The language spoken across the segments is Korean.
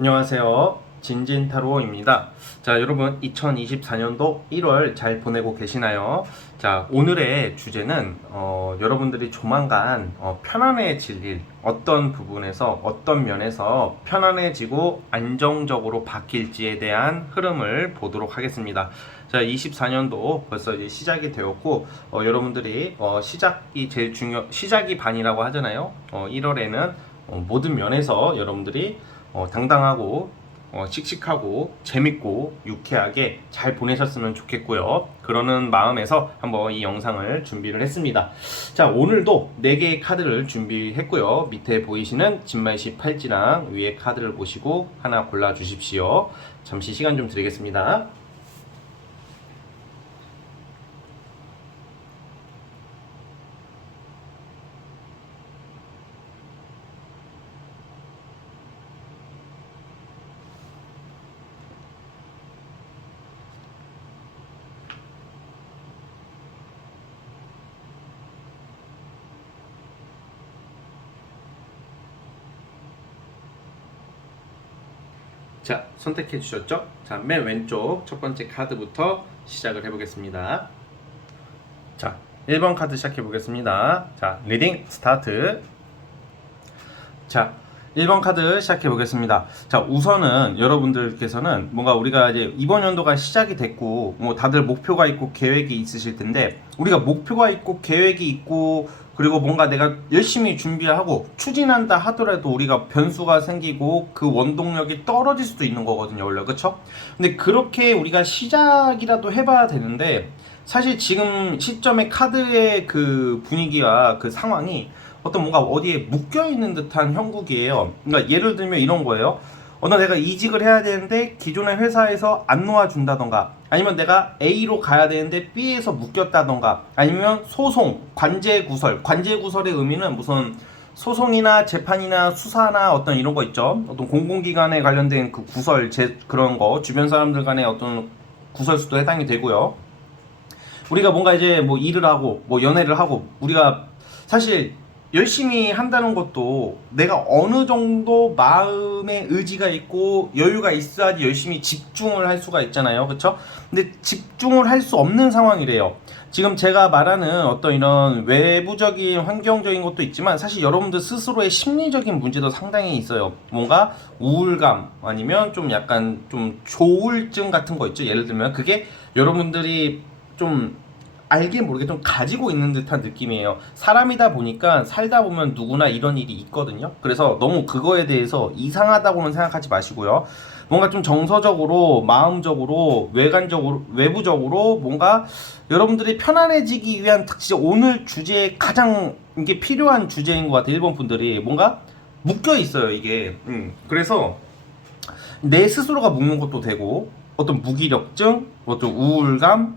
안녕하세요. 진진타로입니다. 자, 여러분 2024년도 1월 잘 보내고 계시나요? 자, 오늘의 주제는 여러분들이 조만간 편안해질 일, 어떤 부분에서 어떤 면에서 편안해지고 안정적으로 바뀔지에 대한 흐름을 보도록 하겠습니다. 자, 24년도 벌써 이제 시작이 되었고 여러분들이 시작이 반이라고 하잖아요. 1월에는 모든 면에서 여러분들이 당당하고 씩씩하고 재밌고 유쾌하게 잘 보내셨으면 좋겠고요. 그러는 마음에서 한번 이 영상을 준비를 했습니다. 자, 오늘도 4개의 카드를 준비했고요. 밑에 보이시는 진말시 팔찌랑 위에 카드를 보시고 하나 골라 주십시오. 잠시 시간 좀 드리겠습니다. 자, 선택해 주셨죠? 자, 맨 왼쪽 첫 번째 카드부터 시작을 해보겠습니다. 자, 1번 카드 시작해 보겠습니다. 자, 리딩 스타트. 자, 1번 카드 시작해 보겠습니다. 자, 우선은 여러분들께서는 뭔가 우리가 이제 이번 연도가 시작이 됐고 뭐 다들 목표가 있고 계획이 있으실 텐데, 우리가 목표가 있고 계획이 있고 그리고 뭔가 내가 열심히 준비하고 추진한다 하더라도 우리가 변수가 생기고 그 원동력이 떨어질 수도 있는 거거든요, 원래. 그쵸? 근데 그렇게 우리가 시작이라도 해봐야 되는데, 사실 지금 시점의 카드의 그 분위기와 그 상황이 어떤 뭔가 어디에 묶여있는 듯한 형국이에요. 그러니까 예를 들면 이런 거예요. 내가 이직을 해야 되는데 기존의 회사에서 안 놓아준다던가, 아니면 내가 A로 가야 되는데 B에서 묶였다던가, 아니면 소송, 관제구설의 의미는 무슨 소송이나 재판이나 수사나 어떤 이런 거 있죠. 어떤 공공기관에 관련된 그 그런 거, 주변 사람들 간의 어떤 구설수도 해당이 되고요. 우리가 뭔가 이제 뭐 일을 하고 뭐 연애를 하고, 우리가 사실 열심히 한다는 것도 내가 어느 정도 마음의 의지가 있고 여유가 있어야지 열심히 집중을 할 수가 있잖아요. 그쵸? 근데 집중을 할 수 없는 상황이래요. 지금 제가 말하는 어떤 이런 외부적인 환경적인 것도 있지만, 사실 여러분들 스스로의 심리적인 문제도 상당히 있어요. 뭔가 우울감, 아니면 좀 약간 좀 조울증 같은 거 있죠. 예를 들면 그게 여러분들이 좀 알게 모르게 좀 가지고 있는 듯한 느낌이에요. 사람이다 보니까 살다 보면 누구나 이런 일이 있거든요. 그래서 너무 그거에 대해서 이상하다고는 생각하지 마시고요. 뭔가 좀 정서적으로, 마음적으로, 외관적으로, 외부적으로 뭔가 여러분들이 편안해지기 위한 진짜 오늘 주제에 가장 이게 필요한 주제인 것 같아요. 일본 분들이 뭔가 묶여 있어요, 이게. 그래서 내 스스로가 묶는 것도 되고, 어떤 무기력증, 어떤 우울감,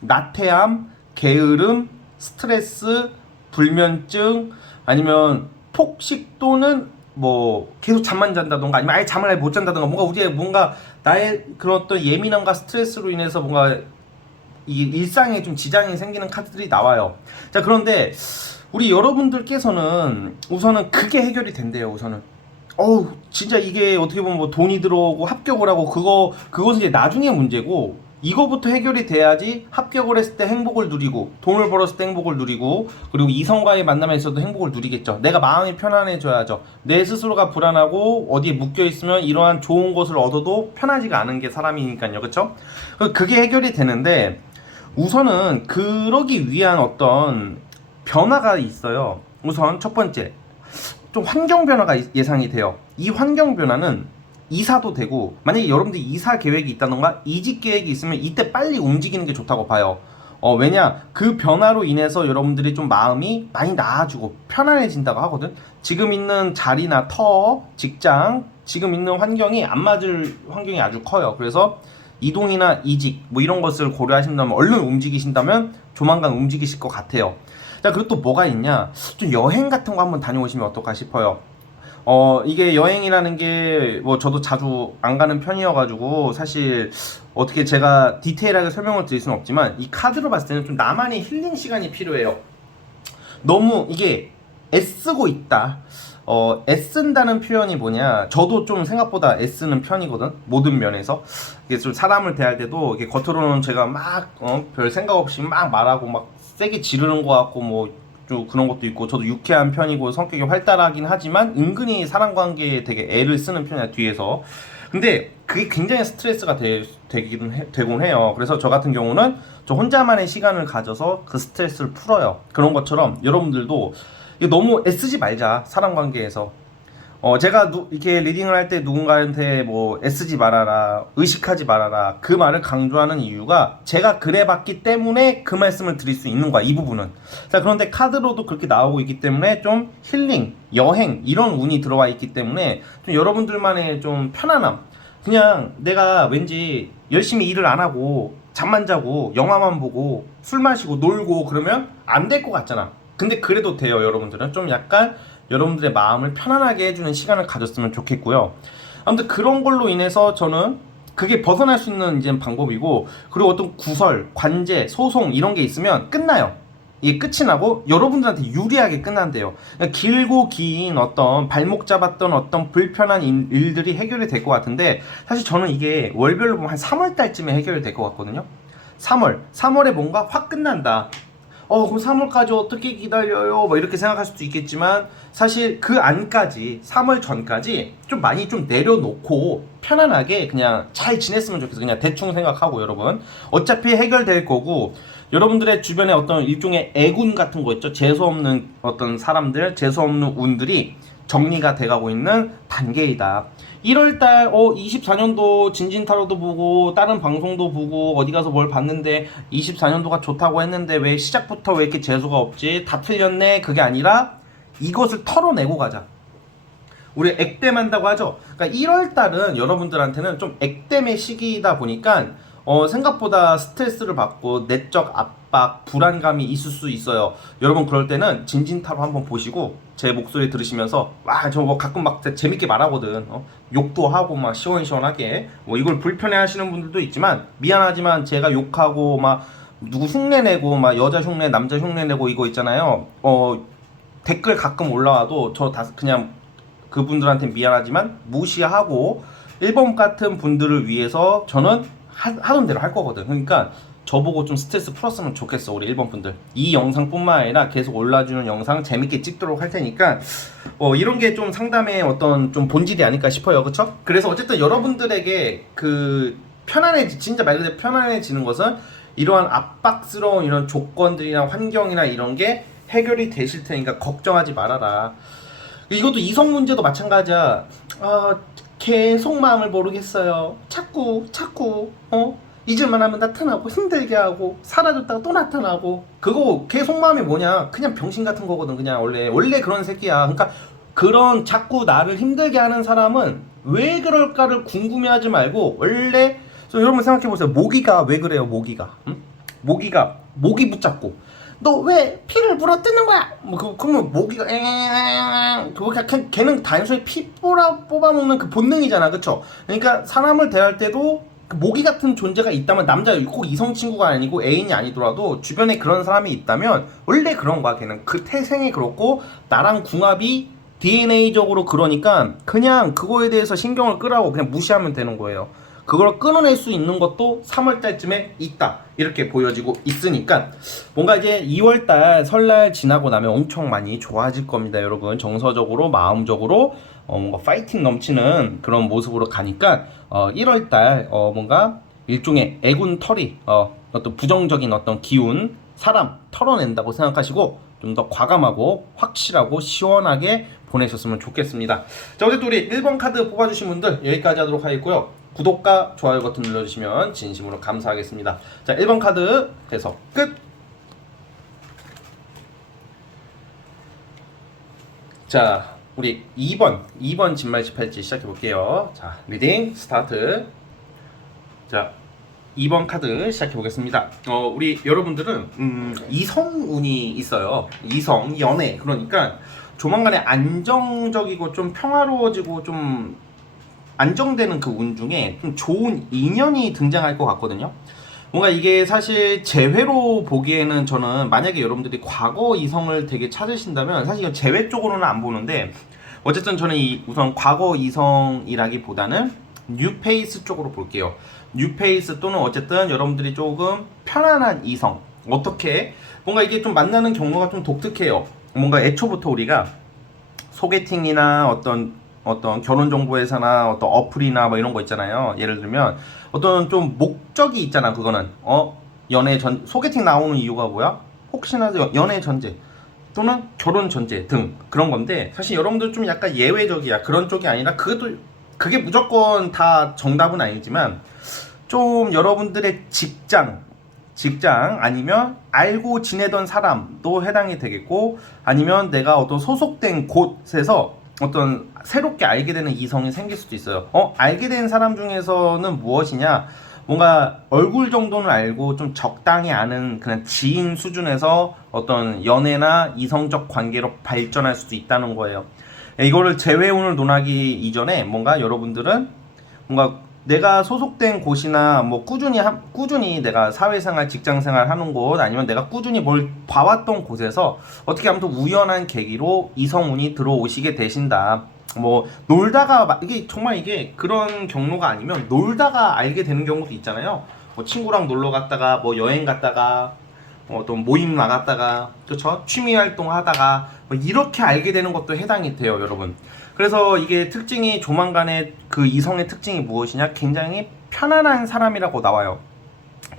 나태함, 게으름, 스트레스, 불면증, 아니면 폭식 또는 뭐 계속 잠만 잔다던가, 아니면 아예 잠을 아예 못 잔다던가, 뭔가 우리의 뭔가 나의 그런 어떤 예민함과 스트레스로 인해서 뭔가 이 일상에 좀 지장이 생기는 카드들이 나와요. 자, 그런데 우리 여러분들께서는 우선은 그게 해결이 된대요. 우선은 진짜 이게 어떻게 보면 뭐 돈이 들어오고 합격을 하고, 그것은 이제 나중에 문제고, 이거부터 해결이 돼야지 합격을 했을 때 행복을 누리고, 돈을 벌었을 때 행복을 누리고, 그리고 이성과의 만남에 있어도 행복을 누리겠죠. 내가 마음이 편안해져야죠. 내 스스로가 불안하고 어디에 묶여있으면 이러한 좋은 것을 얻어도 편하지가 않은 게 사람이니까요. 그쵸? 그게 해결이 되는데, 우선은 그러기 위한 어떤 변화가 있어요. 우선 첫 번째, 좀 환경 변화가 예상이 돼요. 이 환경 변화는 이사도 되고, 만약에 여러분들이 이사 계획이 있다던가 이직 계획이 있으면 이때 빨리 움직이는 게 좋다고 봐요. 왜냐, 그 변화로 인해서 여러분들이 좀 마음이 많이 나아지고 편안해진다고 하거든. 지금 있는 자리나 직장, 지금 있는 환경이 안 맞을 환경이 아주 커요. 그래서 이동이나 이직 뭐 이런 것을 고려하신다면, 얼른 움직이신다면 조만간 움직이실 것 같아요. 자, 그리고 또 뭐가 있냐, 좀 여행 같은 거 한번 다녀오시면 어떨까 싶어요. 이게 여행이라는 게 뭐 저도 자주 안 가는 편이어가지고 사실 어떻게 제가 디테일하게 설명을 드릴 수는 없지만, 이 카드로 봤을 때는 좀 나만의 힐링 시간이 필요해요. 너무 이게 애쓰고 있다, 애쓴다는 표현이 뭐냐, 저도 좀 생각보다 애쓰는 편이거든, 모든 면에서. 이게 좀 사람을 대할 때도 이게 겉으로는 제가 막 별 생각 없이 막 말하고 막 세게 지르는 것 같고 뭐 좀 그런 것도 있고, 저도 유쾌한 편이고 성격이 활달하긴 하지만 은근히 사람 관계에 되게 애를 쓰는 편이야, 뒤에서. 근데 그게 굉장히 스트레스가 되곤 해요. 그래서 저 같은 경우는 저 혼자만의 시간을 가져서 그 스트레스를 풀어요. 그런 것처럼 여러분들도 이게 너무 애쓰지 말자, 사람 관계에서. 제가 이렇게 리딩을 할 때 누군가한테 뭐 애쓰지 말아라, 의식하지 말아라, 그 말을 강조하는 이유가 제가 그래봤기 때문에 그 말씀을 드릴 수 있는 거야, 이 부분은. 자, 그런데 카드로도 그렇게 나오고 있기 때문에 좀 힐링, 여행 이런 운이 들어와 있기 때문에 좀 여러분들만의 좀 편안함, 그냥 내가 왠지 열심히 일을 안 하고 잠만 자고 영화만 보고 술 마시고 놀고 그러면 안 될 것 같잖아. 근데 그래도 돼요. 여러분들은 좀 약간 여러분들의 마음을 편안하게 해주는 시간을 가졌으면 좋겠고요. 아무튼 그런 걸로 인해서 저는 그게 벗어날 수 있는 이제 방법이고, 그리고 어떤 구설, 관제, 소송 이런 게 있으면 끝나요. 이게 끝이 나고 여러분들한테 유리하게 끝난대요. 그러니까 길고 긴 어떤 발목 잡았던 어떤 불편한 일들이 해결이 될 것 같은데, 사실 저는 이게 월별로 보면 한 3월 달쯤에 해결이 될 것 같거든요. 3월에 뭔가 확 끝난다. 그럼 3월까지 어떻게 기다려요? 뭐 이렇게 생각할 수도 있겠지만, 사실 그 안까지, 3월 전까지 좀 많이 좀 내려놓고 편안하게 그냥 잘 지냈으면 좋겠어. 그냥 대충 생각하고, 여러분. 어차피 해결될 거고, 여러분들의 주변에 어떤 일종의 애군 같은 거 있죠? 재수없는 어떤 사람들, 재수없는 운들이 정리가 돼가고 있는 단계이다. 1월달 24년도 진진타로도 보고 다른 방송도 보고 어디 가서 뭘 봤는데 24년도가 좋다고 했는데 왜 시작부터 왜 이렇게 재수가 없지? 다 틀렸네. 그게 아니라 이것을 털어내고 가자. 우리 액땜한다고 하죠. 그러니까 1월달은 여러분들한테는 좀 액땜의 시기이다 보니까 생각보다 스트레스를 받고 내적 압박, 불안감이 있을 수 있어요. 여러분 그럴 때는 진진타로 한번 보시고 제 목소리 들으시면서 와, 저 뭐 가끔 막 재밌게 말하거든. 욕도 하고 막 시원시원하게. 뭐 이걸 불편해 하시는 분들도 있지만, 미안하지만 제가 욕하고 막 누구 흉내내고 막 여자 흉내, 남자 흉내내고 이거 있잖아요. 댓글 가끔 올라와도 저 다 그냥 그분들한테 미안하지만 무시하고 1번 같은 분들을 위해서 저는 하던 대로 할 거거든. 그러니까 저보고 좀 스트레스 풀었으면 좋겠어, 우리 1번 분들. 이 영상뿐만 아니라 계속 올라주는 영상 재밌게 찍도록 할 테니까 이런 게 좀 상담의 어떤 좀 본질이 아닐까 싶어요. 그쵸? 그래서 어쨌든 여러분들에게 그 진짜 말 그대로 편안해지는 것은 이러한 압박스러운 이런 조건들이나 환경이나 이런 게 해결이 되실 테니까 걱정하지 말아라. 이것도 이성 문제도 마찬가지야. 계속 마음을 모르겠어요. 자꾸 잊을만 하면 나타나고 힘들게 하고 사라졌다가 또 나타나고. 그거 걔 속마음이 뭐냐, 그냥 병신 같은 거거든. 그냥 원래 그런 새끼야. 그러니까 그런 자꾸 나를 힘들게 하는 사람은 왜 그럴까를 궁금해하지 말고, 원래 여러분 생각해보세요. 모기가 왜 그래요? 모기가 응? 모기 붙잡고 너 왜 피를 물어뜯는 거야? 그러면 모기가 걔는 단순히 피 뽑아먹는 그 본능이잖아. 그쵸? 그러니까 사람을 대할 때도 모기 같은 존재가 있다면, 남자 꼭 이성 친구가 아니고 애인이 아니더라도 주변에 그런 사람이 있다면 원래 그런 거야. 걔는 그 태생이 그렇고 나랑 궁합이 DNA적으로 그러니까 그냥 그거에 대해서 신경을 끄라고 그냥 무시하면 되는 거예요. 그걸 끊어낼 수 있는 것도 3월달쯤에 있다, 이렇게 보여지고 있으니까 뭔가 이제 2월달 설날 지나고 나면 엄청 많이 좋아질 겁니다, 여러분. 정서적으로, 마음적으로 뭔가 파이팅 넘치는 그런 모습으로 가니까 1월달 뭔가 일종의 애군 털이 어떤 부정적인 어떤 기운, 사람 털어낸다고 생각하시고 좀 더 과감하고 확실하고 시원하게 보내셨으면 좋겠습니다. 자, 어쨌든 우리 1번 카드 뽑아주신 분들 여기까지 하도록 하겠고요. 구독과 좋아요 버튼 눌러주시면 진심으로 감사하겠습니다. 자, 1번 카드 해석 끝! 자, 우리 2번 진말지 팔찌 시작해볼게요. 자, 리딩 스타트. 자, 2번 카드 시작해보겠습니다. 우리 여러분들은 이성운이 있어요. 이성, 연애. 그러니까 조만간에 안정적이고 좀 평화로워지고 좀 안정되는 그 운 중에 좀 좋은 인연이 등장할 것 같거든요. 뭔가 이게 사실 재회로 보기에는, 저는 만약에 여러분들이 과거 이성을 되게 찾으신다면 사실 이건 재회 쪽으로는 안 보는데, 어쨌든 저는 우선 과거 이성이라기보다는 뉴페이스 쪽으로 볼게요. 뉴페이스 또는 어쨌든 여러분들이 조금 편안한 이성. 어떻게? 뭔가 이게 좀 만나는 경로가 좀 독특해요. 뭔가 애초부터 우리가 소개팅이나 어떤 결혼 정보회사나 어떤 어플이나 뭐 이런 거 있잖아요. 예를 들면 어떤 좀 목적이 있잖아. 그거는 소개팅 나오는 이유가 뭐야? 혹시나 연애 전제 또는 결혼 전제 등 그런 건데, 사실 여러분들 좀 약간 예외적이야. 그런 쪽이 아니라 그게 무조건 다 정답은 아니지만 좀 여러분들의 직장 아니면 알고 지내던 사람도 해당이 되겠고, 아니면 내가 어떤 소속된 곳에서 어떤 새롭게 알게 되는 이성이 생길 수도 있어요. 알게 된 사람 중에서는 무엇이냐? 뭔가 얼굴 정도는 알고 좀 적당히 아는 그냥 지인 수준에서 어떤 연애나 이성적 관계로 발전할 수도 있다는 거예요. 이거를 재회운을 논하기 이전에 뭔가 여러분들은 뭔가 내가 소속된 곳이나 뭐 꾸준히 내가 사회생활, 직장생활 하는 곳, 아니면 내가 꾸준히 뭘 봐왔던 곳에서 어떻게 아무튼 우연한 계기로 이성운이 들어오시게 되신다. 뭐 놀다가 이게 그런 경로가 아니면 놀다가 알게 되는 경우도 있잖아요. 뭐 친구랑 놀러 갔다가 뭐 여행 갔다가 어떤 모임 나갔다가, 그렇죠? 취미 활동 하다가 뭐 이렇게 알게 되는 것도 해당이 돼요, 여러분. 그래서 이게 특징이, 조만간에 그 이성의 특징이 무엇이냐? 굉장히 편안한 사람이라고 나와요.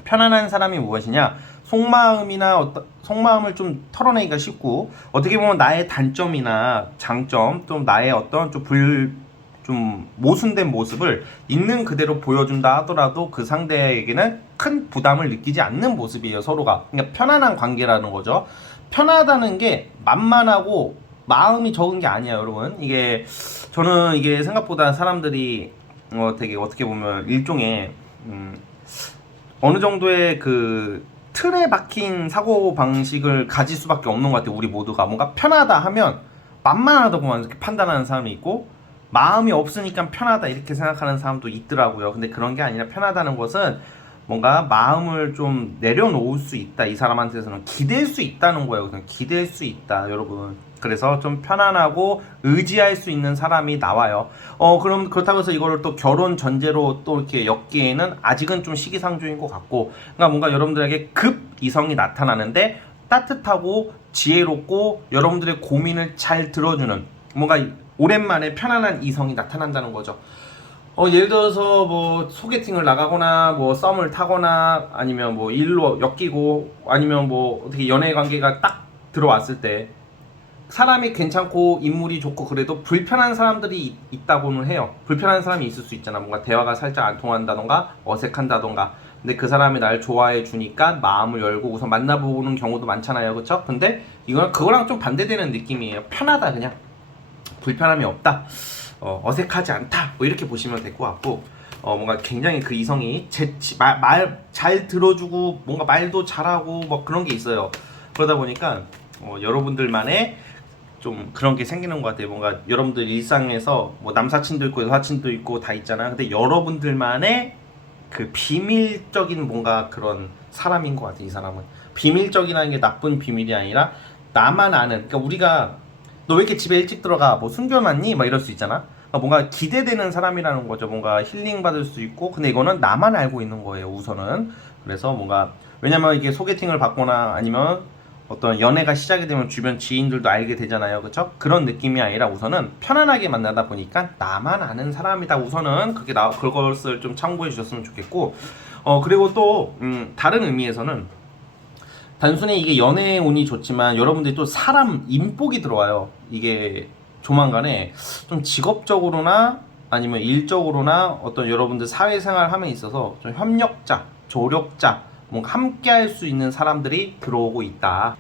편안한 사람이 무엇이냐? 속마음을 좀 털어내기가 쉽고, 어떻게 보면 나의 단점이나 장점, 좀 나의 어떤 좀 모순된 모습을 있는 그대로 보여준다 하더라도 그 상대에게는 큰 부담을 느끼지 않는 모습이에요, 서로가. 그러니까 편안한 관계라는 거죠. 편하다는 게 만만하고 마음이 적은 게 아니에요, 여러분. 저는 이게 생각보다 사람들이 되게 어떻게 보면 일종의 어느 정도의 그 틀에 박힌 사고 방식을 가질 수밖에 없는 것 같아요. 우리 모두가 뭔가 편하다 하면 만만하다고만 이렇게 판단하는 사람이 있고, 마음이 없으니까 편하다 이렇게 생각하는 사람도 있더라고요. 근데 그런 게 아니라, 편하다는 것은 뭔가 마음을 좀 내려놓을 수 있다. 이 사람한테서는 기댈 수 있다는 거예요. 그냥 기댈 수 있다, 여러분. 그래서 좀 편안하고 의지할 수 있는 사람이 나와요. 그럼 그렇다고 해서 이거를 또 결혼 전제로 또 이렇게 엮기에는 아직은 좀 시기상조인 것 같고, 그러니까 뭔가 여러분들에게 급 이성이 나타나는데 따뜻하고 지혜롭고 여러분들의 고민을 잘 들어주는, 뭔가 오랜만에 편안한 이성이 나타난다는 거죠. 예를 들어서 뭐 소개팅을 나가거나 뭐 썸을 타거나 아니면 뭐 일로 엮이고, 아니면 뭐 어떻게 연애 관계가 딱 들어왔을 때 사람이 괜찮고 인물이 좋고 그래도 불편한 사람들이 있다고는 해요. 불편한 사람이 있을 수 있잖아. 뭔가 대화가 살짝 안 통한다던가 어색한다던가. 근데 그 사람이 날 좋아해 주니까 마음을 열고 우선 만나보는 경우도 많잖아요, 그쵸? 근데 이거는 그거랑 좀 반대되는 느낌이에요. 편하다, 그냥 불편함이 없다, 어색하지 않다, 뭐 이렇게 보시면 될 것 같고, 뭔가 굉장히 그 이성이 말 잘 들어주고 뭔가 말도 잘하고 뭐 그런 게 있어요. 그러다 보니까 여러분들만의 좀 그런 게 생기는 것 같아요. 뭔가 여러분들 일상에서 뭐 남사친도 있고 여사친도 있고 다 있잖아요. 근데 여러분들만의 그 비밀적인 뭔가 그런 사람인 것 같아요. 이 사람은 비밀적이라는 게 나쁜 비밀이 아니라 나만 아는, 그러니까 우리가 너 왜 이렇게 집에 일찍 들어가? 뭐 숨겨놨니? 막 이럴 수 있잖아. 그러니까 뭔가 기대되는 사람이라는 거죠. 뭔가 힐링 받을 수 있고, 근데 이거는 나만 알고 있는 거예요, 우선은. 그래서 뭔가, 왜냐면 이게 소개팅을 받거나 아니면 어떤 연애가 시작이 되면 주변 지인들도 알게 되잖아요, 그쵸? 그런 느낌이 아니라 우선은 편안하게 만나다 보니까 나만 아는 사람이다, 우선은. 그것을 좀 참고해 주셨으면 좋겠고, 그리고 또 다른 의미에서는 단순히 이게 연애의 운이 좋지만 여러분들이 또 사람 인복이 들어와요. 이게 조만간에 좀 직업적으로나 아니면 일적으로나 어떤 여러분들 사회생활 함에 있어서 좀 협력자, 조력자, 뭔가 함께 할 수 있는 사람들이 들어오고 있다.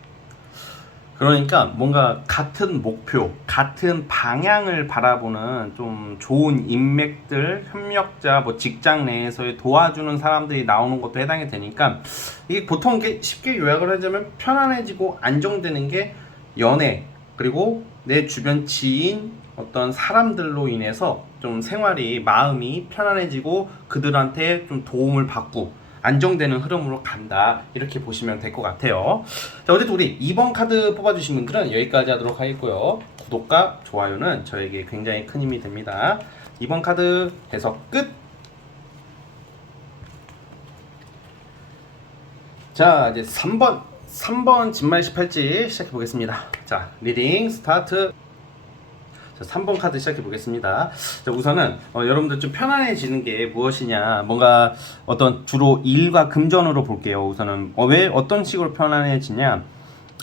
그러니까 뭔가 같은 목표, 같은 방향을 바라보는 좀 좋은 인맥들, 협력자, 뭐 직장 내에서의 도와주는 사람들이 나오는 것도 해당이 되니까, 이게 보통 쉽게 요약을 하자면 편안해지고 안정되는 게 연애, 그리고 내 주변 지인, 어떤 사람들로 인해서 좀 생활이, 마음이 편안해지고 그들한테 좀 도움을 받고 안정되는 흐름으로 간다, 이렇게 보시면 될 것 같아요. 자, 어쨌든 우리 2번 카드 뽑아주신 분들은 여기까지 하도록 하겠고요. 구독과 좋아요는 저에게 굉장히 큰 힘이 됩니다. 이번 카드 해석 끝! 자, 이제 3번 진말 18지 시작해 보겠습니다. 자, 리딩 스타트. 자, 3번 카드 시작해 보겠습니다. 자, 우선은 여러분들 좀 편안해지는 게 무엇이냐, 뭔가 어떤 주로 일과 금전으로 볼게요. 우선은 왜 어떤 식으로 편안해지냐,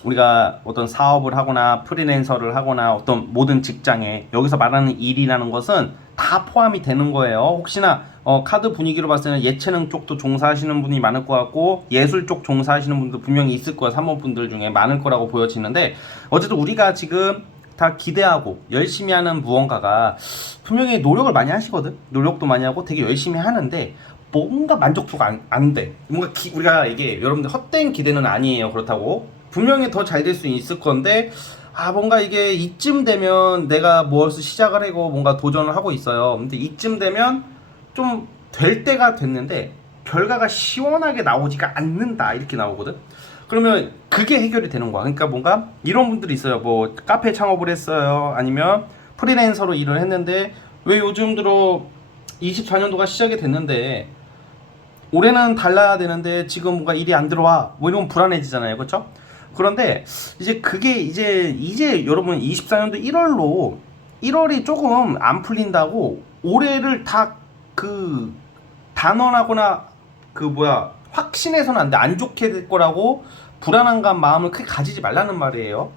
우리가 어떤 사업을 하거나 프리랜서를 하거나 어떤 모든 직장에 여기서 말하는 일이라는 것은 다 포함이 되는 거예요. 혹시나 카드 분위기로 봤을 때는 예체능 쪽도 종사하시는 분이 많을 것 같고 예술 쪽 종사하시는 분도 분명히 있을 거예요. 3번 분들 중에 많을 거라고 보여지는데, 어쨌든 우리가 지금 다 기대하고 열심히 하는 무언가가 분명히 노력을 많이 하시거든. 노력도 많이 하고 되게 열심히 하는데 뭔가 만족도가 안 돼. 뭔가 우리가 이게 여러분들 헛된 기대는 아니에요. 그렇다고 분명히 더 잘 될 수 있을 건데, 뭔가 이게 이쯤 되면 내가 무엇을 시작을 하고 뭔가 도전을 하고 있어요. 근데 이쯤 되면 좀 될 때가 됐는데 결과가 시원하게 나오지가 않는다, 이렇게 나오거든. 그러면 그게 해결이 되는 거야. 그러니까 뭔가 이런 분들이 있어요. 뭐 카페 창업을 했어요. 아니면 프리랜서로 일을 했는데 왜 요즘 들어 24년도가 시작이 됐는데 올해는 달라야 되는데 지금 뭔가 일이 안 들어와, 뭐 이러면 불안해지잖아요. 그렇죠? 그런데 이제 그게 이제 여러분 24년도 1월이 조금 안 풀린다고 올해를 다 그 단언하거나 확신해서는 안 돼. 안 좋게 될 거라고 불안한 마음을 크게 가지지 말라는 말이에요.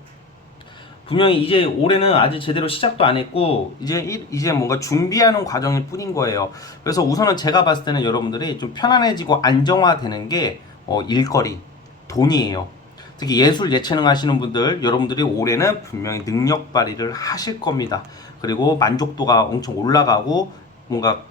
분명히 이제 올해는 아직 제대로 시작도 안 했고 이제 뭔가 준비하는 과정일 뿐인 거예요. 그래서 우선은 제가 봤을 때는 여러분들이 좀 편안해지고 안정화되는 게 일거리, 돈이에요. 특히 예술 예체능 하시는 분들, 여러분들이 올해는 분명히 능력 발휘를 하실 겁니다. 그리고 만족도가 엄청 올라가고 뭔가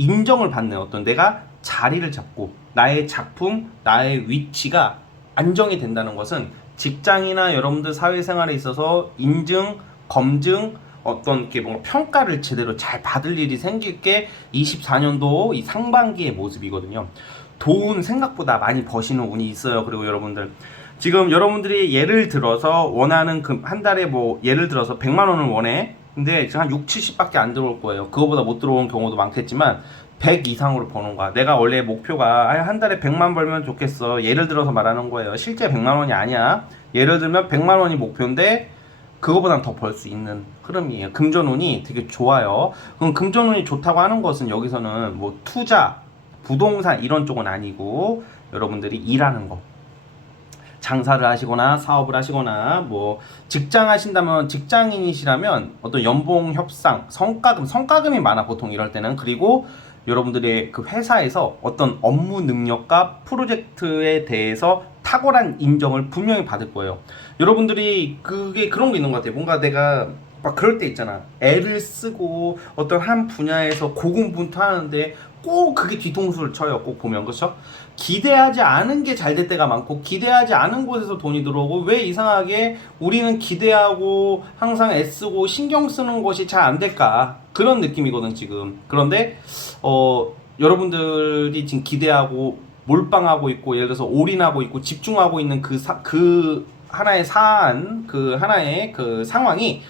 인정을 받는, 어떤 내가 자리를 잡고 나의 작품, 나의 위치가 안정이 된다는 것은 직장이나 여러분들 사회생활에 있어서 인증, 검증, 어떤 이렇게 뭔가 평가를 제대로 잘 받을 일이 생길 게 24년도 이 상반기의 모습이거든요. 돈 생각보다 많이 버시는 운이 있어요. 그리고 여러분들 지금 여러분들이 예를 들어서 원하는 한 달에 뭐 예를 들어서 100만 원을 원해. 근데 지금 한 6, 70밖에 안 들어올 거예요. 그거보다 못 들어오는 경우도 많겠지만 100 이상으로 버는 거야. 내가 원래 목표가 한 달에 100만 벌면 좋겠어. 예를 들어서 말하는 거예요. 실제 100만 원이 아니야. 예를 들면 100만 원이 목표인데 그거보단 더 벌 수 있는 흐름이에요. 금전운이 되게 좋아요. 그럼 금전운이 좋다고 하는 것은 여기서는 뭐 투자, 부동산 이런 쪽은 아니고 여러분들이 일하는 거, 장사를 하시거나 사업을 하시거나 뭐 직장 하신다면, 직장인이시라면 어떤 연봉 협상, 성과금이 많아 보통 이럴 때는. 그리고 여러분들의 그 회사에서 어떤 업무 능력과 프로젝트에 대해서 탁월한 인정을 분명히 받을 거예요. 여러분들이 그런 게 있는 것 같아요. 뭔가 내가 막 그럴 때 있잖아. 애를 쓰고 어떤 한 분야에서 고군분투하는데 꼭 그게 뒤통수를 쳐요. 꼭 보면. 그렇죠? 기대하지 않은 게 잘 될 때가 많고 기대하지 않은 곳에서 돈이 들어오고, 왜 이상하게 우리는 기대하고 항상 애쓰고 신경 쓰는 것이 잘 안 될까, 그런 느낌이거든 지금. 그런데 여러분들이 지금 기대하고 몰빵하고 있고 예를 들어서 올인하고 있고 집중하고 있는 그 하나의 사안, 그 하나의 그 상황이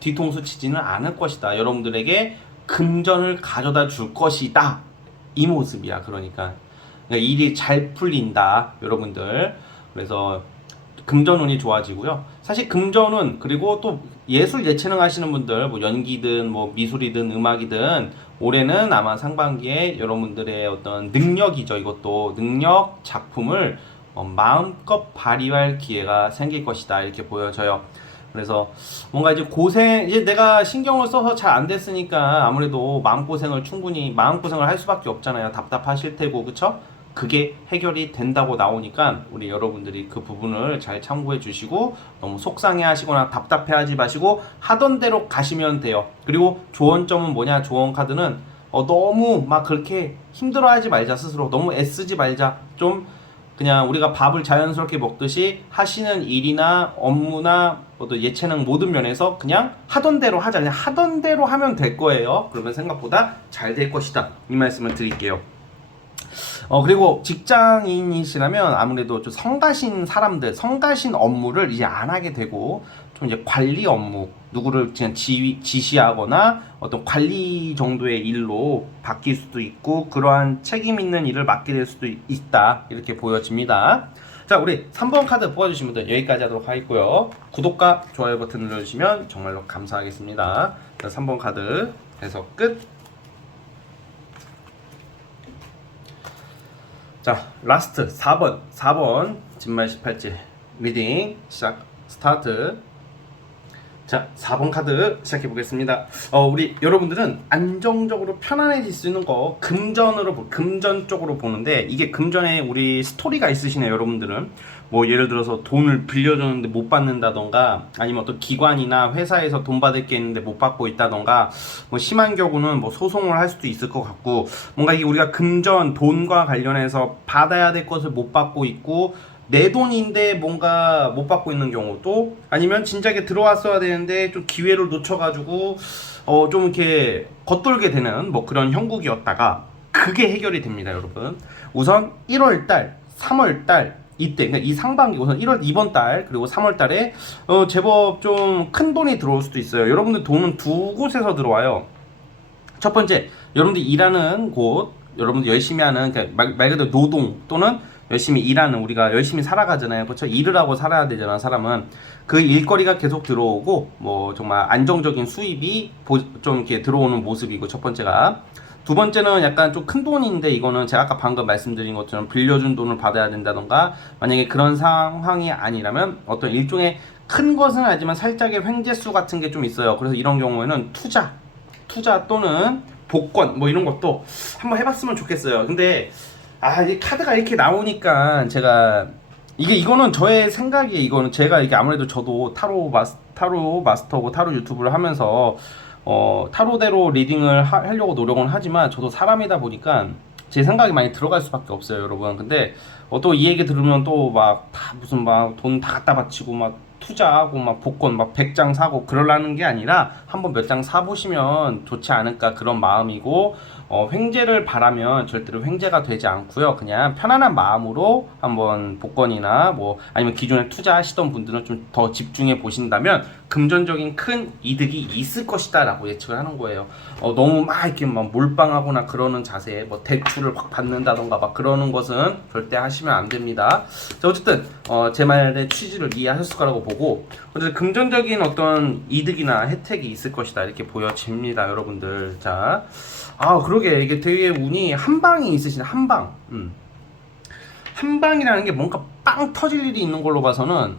뒤통수 치지는 않을 것이다. 여러분들에게 금전을 가져다 줄 것이다. 이 모습이야. 그러니까 일이 잘 풀린다, 여러분들. 그래서 금전운이 좋아지고요. 사실 금전운, 그리고 또 예술 예체능 하시는 분들, 뭐 연기든 뭐 미술이든 음악이든 올해는 아마 상반기에 여러분들의 어떤 능력이죠. 이것도 능력, 작품을 마음껏 발휘할 기회가 생길 것이다, 이렇게 보여져요. 그래서 뭔가 이제 내가 신경을 써서 잘 안 됐으니까 아무래도 마음고생을 할 수밖에 없잖아요. 답답하실 테고, 그쵸? 그게 해결이 된다고 나오니까 우리 여러분들이 그 부분을 잘 참고해 주시고 너무 속상해 하시거나 답답해 하지 마시고 하던 대로 가시면 돼요. 그리고 조언점은 뭐냐, 조언 카드는 너무 막 그렇게 힘들어 하지 말자. 스스로 너무 애쓰지 말자. 좀 그냥 우리가 밥을 자연스럽게 먹듯이 하시는 일이나 업무나 어떤 예체능 모든 면에서 그냥 하던 대로 하자. 그냥 하던 대로 하면 될 거예요. 그러면 생각보다 잘 될 것이다. 이 말씀을 드릴게요. 그리고 직장인이시라면 아무래도 좀 성가신 업무를 이제 안 하게 되고 좀 이제 관리 업무, 누구를 그냥 지시하거나 어떤 관리 정도의 일로 바뀔 수도 있고 그러한 책임 있는 일을 맡게 될 수도 있다 이렇게 보여집니다. 자, 우리 3번 카드 뽑아주신 분들 여기까지 하도록 하겠고요. 구독과 좋아요 버튼 눌러주시면 정말로 감사하겠습니다. 자, 3번 카드 해석 끝. 자, 라스트 4번 진말 18지 리딩 시작 스타트. 자, 4번 카드 시작해 보겠습니다. 우리 여러분들은 안정적으로 편안해질 수 있는 거 금전 쪽으로 보는데, 이게 금전에 우리 스토리가 있으시네요. 여러분들은 뭐 예를 들어서 돈을 빌려줬는데 못 받는다던가, 아니면 어떤 기관이나 회사에서 돈 받을 게 있는데 못 받고 있다던가, 뭐 심한 경우는 뭐 소송을 할 수도 있을 것 같고, 뭔가 이게 우리가 금전 돈과 관련해서 받아야 될 것을 못 받고 있고, 내 돈인데 뭔가 못 받고 있는 경우도, 아니면 진작에 들어왔어야 되는데 좀 기회를 놓쳐가지고 좀 이렇게 겉돌게 되는 뭐 그런 형국이었다가 그게 해결이 됩니다. 여러분, 우선 1월달 3월달 이때, 그러니까 이 상반기 우선 1월 이번 달 그리고 3월달에 제법 좀 큰 돈이 들어올 수도 있어요. 여러분들 돈은 두 곳에서 들어와요. 첫 번째, 여러분들 일하는 곳, 여러분들 열심히 하는, 그러니까 말 그대로 노동 또는 열심히 일하는, 우리가 열심히 살아가잖아요. 그렇죠? 일을 하고 살아야 되잖아. 사람은 그 일거리가 계속 들어오고 뭐 정말 안정적인 수입이 좀 이렇게 들어오는 모습이고, 첫 번째가. 두 번째는 약간 좀 큰 돈인데, 이거는 제가 아까 방금 말씀드린 것처럼 빌려준 돈을 받아야 된다던가, 만약에 그런 상황이 아니라면 어떤 일종의 큰 것은 아니지만 살짝의 횡재수 같은 게 좀 있어요. 그래서 이런 경우에는 투자 또는 복권 뭐 이런 것도 한번 해봤으면 좋겠어요. 근데 이 카드가 이렇게 나오니까 제가 이거는 저의 생각이에요. 이거는 제가 이게 아무래도 저도 타로 마스터고 타로 유튜브를 하면서 타로대로 리딩을 하려고 노력은 하지만, 저도 사람이다 보니까 제 생각이 많이 들어갈 수밖에 없어요, 여러분. 근데 또 이 얘기 들으면 또 막 다 무슨 막 돈 다 갖다 바치고 막 투자하고 막 복권 막 100장 사고 그러려는 게 아니라, 한번 몇 장 사보시면 좋지 않을까, 그런 마음이고, 횡재를 바라면 절대로 횡재가 되지 않고요. 그냥 편안한 마음으로 한번 복권이나 뭐 아니면 기존에 투자하시던 분들은 좀 더 집중해 보신다면 금전적인 큰 이득이 있을 것이다 라고 예측을 하는 거예요. 너무 막 이렇게 막 몰빵하거나 그러는 자세, 뭐 대출을 확 받는다던가 막 그러는 것은 절대 하시면 안 됩니다. 자, 어쨌든 제 말의 취지를 이해하셨을 거라고 보고, 어쨌든 금전적인 어떤 이득이나 혜택이 있을 것이다 이렇게 보여집니다, 여러분들. 자, 그러게 이게 되게 운이 한 방이 있으시네. 한방. 한방이라는 게 뭔가 빵 터질 일이 있는 걸로 봐서는,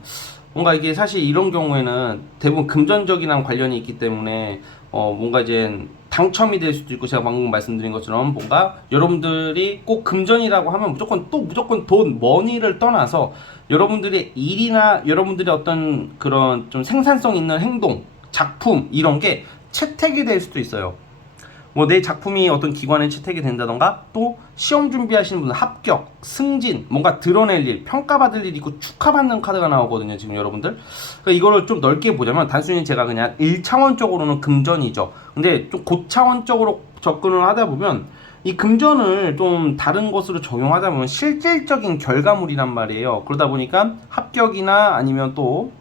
뭔가 이게 사실 이런 경우에는 대부분 금전적이랑 관련이 있기 때문에 뭔가 이제 당첨이 될 수도 있고, 제가 방금 말씀드린 것처럼 뭔가 여러분들이 꼭 금전이라고 하면 무조건 돈, 머니를 떠나서 여러분들의 일이나 여러분들의 어떤 그런 좀 생산성 있는 행동, 작품 이런 게 채택이 될 수도 있어요. 뭐 내 작품이 어떤 기관에 채택이 된다던가, 또 시험 준비하시는 분들 합격, 승진, 뭔가 드러낼 일, 평가받을 일이 있고 축하받는 카드가 나오거든요, 지금 여러분들. 그러니까 이거를 좀 넓게 보자면, 단순히 제가 그냥 1차원적으로는 금전이죠. 근데 좀 고차원적으로 접근을 하다 보면, 이 금전을 좀 다른 것으로 적용하다 보면 실질적인 결과물이란 말이에요. 그러다 보니까 합격이나 아니면 또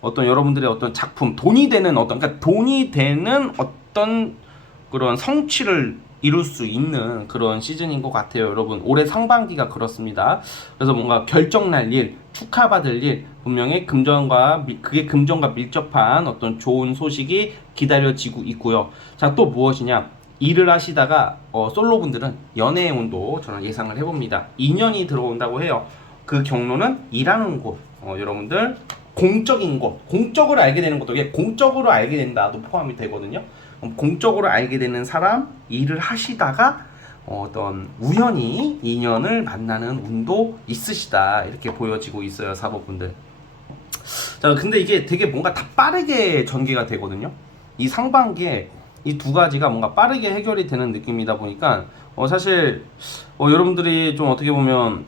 어떤 여러분들의 어떤 작품, 그러니까 돈이 되는 어떤 그런 성취를 이룰 수 있는 그런 시즌인 것 같아요, 여러분. 올해 상반기가 그렇습니다. 그래서 뭔가 결정날 일, 축하받을 일, 분명히 그게 금전과 밀접한 어떤 좋은 소식이 기다려지고 있고요. 자, 또 무엇이냐? 일을 하시다가 솔로분들은 연애의 운도 저는 예상을 해봅니다. 인연이 들어온다고 해요. 그 경로는 일하는 곳, 여러분들 공적인 곳, 공적으로 알게 되는 것도, 이게 공적으로 알게 된다도 포함이 되거든요. 공적으로 알게 되는 사람, 일을 하시다가 어떤 우연히 인연을 만나는 운도 있으시다 이렇게 보여지고 있어요, 사법분들. 자, 근데 이게 되게 뭔가 다 빠르게 전개가 되거든요. 이 상반기에 이 두 가지가 뭔가 빠르게 해결이 되는 느낌이다 보니까 사실 여러분들이 좀 어떻게 보면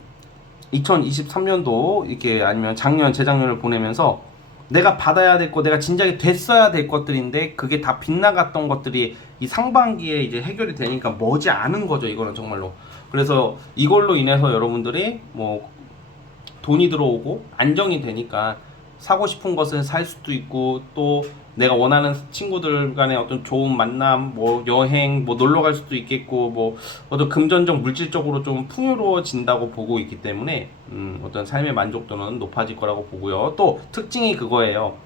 2023년도 이렇게, 아니면 재작년을 보내면서 내가 받아야 될 거, 내가 진작에 됐어야 될 것들인데 그게 다 빗나갔던 것들이 이 상반기에 이제 해결이 되니까 머지 않은 거죠, 이거는 정말로. 그래서 이걸로 인해서 여러분들이 뭐 돈이 들어오고 안정이 되니까 사고 싶은 것을 살 수도 있고, 또 내가 원하는 친구들 간의 어떤 좋은 만남, 뭐 여행, 뭐 놀러 갈 수도 있겠고, 뭐 어떤 금전적 물질적으로 좀 풍요로워진다고 보고 있기 때문에 어떤 삶의 만족도는 높아질 거라고 보고요. 또 특징이 그거예요.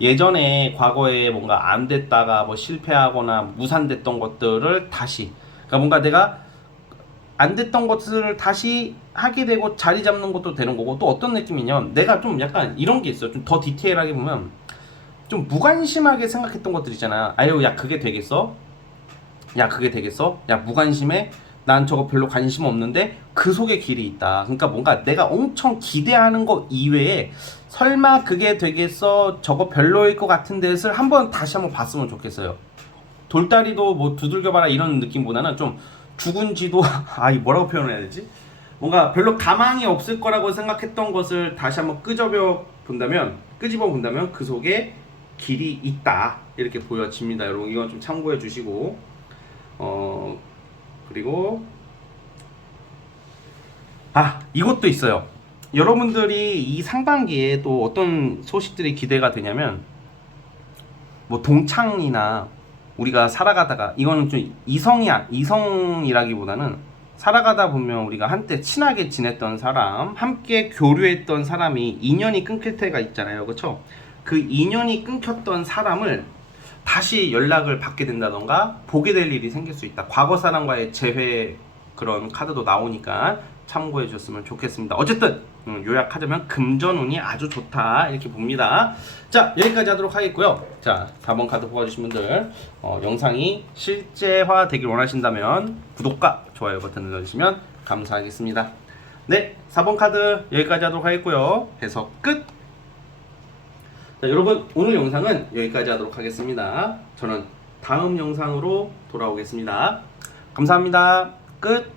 예전에 과거에 뭔가 안 됐다가 뭐 실패하거나 무산됐던 것들을 다시, 그러니까 뭔가 내가 안 됐던 것을 다시 하게 되고 자리 잡는 것도 되는 거고, 또 어떤 느낌이냐면 내가 좀 약간 이런 게 있어요. 좀 더 디테일하게 보면 좀 무관심하게 생각했던 것들 있잖아. 아유, 야 그게 되겠어? 야 그게 되겠어? 야 무관심해? 난 저거 별로 관심 없는데 그 속에 길이 있다. 그러니까 뭔가 내가 엄청 기대하는 거 이외에 설마 그게 되겠어? 저거 별로일 것 같은 데를 한번 다시 한번 봤으면 좋겠어요. 돌다리도 뭐 두들겨봐라 이런 느낌보다는 좀 죽은 쥐도 이 뭐라고 표현해야 되지? 뭔가 별로 가망이 없을 거라고 생각했던 것을 다시 한번 끄집어 본다면 그 속에 길이 있다 이렇게 보여집니다. 여러분 이건 좀 참고해 주시고, 그리고 이것도 있어요. 여러분들이 이 상반기에 또 어떤 소식들이 기대가 되냐면, 뭐 동창이나 우리가 살아가다가, 이거는 좀 이성이라기보다는 살아가다 보면 우리가 한때 친하게 지냈던 사람, 함께 교류했던 사람이 인연이 끊길 때가 있잖아요. 그렇죠? 그 인연이 끊겼던 사람을 다시 연락을 받게 된다던가 보게 될 일이 생길 수 있다. 과거 사람과의 재회 그런 카드도 나오니까 참고해 주셨으면 좋겠습니다. 어쨌든 요약하자면 금전운이 아주 좋다 이렇게 봅니다. 자, 여기까지 하도록 하겠고요. 자, 4번 카드 뽑아주신 분들, 영상이 실제화 되길 원하신다면 구독과 좋아요 버튼 눌러주시면 감사하겠습니다. 네, 4번 카드 여기까지 하도록 하겠고요. 해석 끝! 자, 여러분 오늘 영상은 여기까지 하도록 하겠습니다. 저는 다음 영상으로 돌아오겠습니다. 감사합니다. 끝!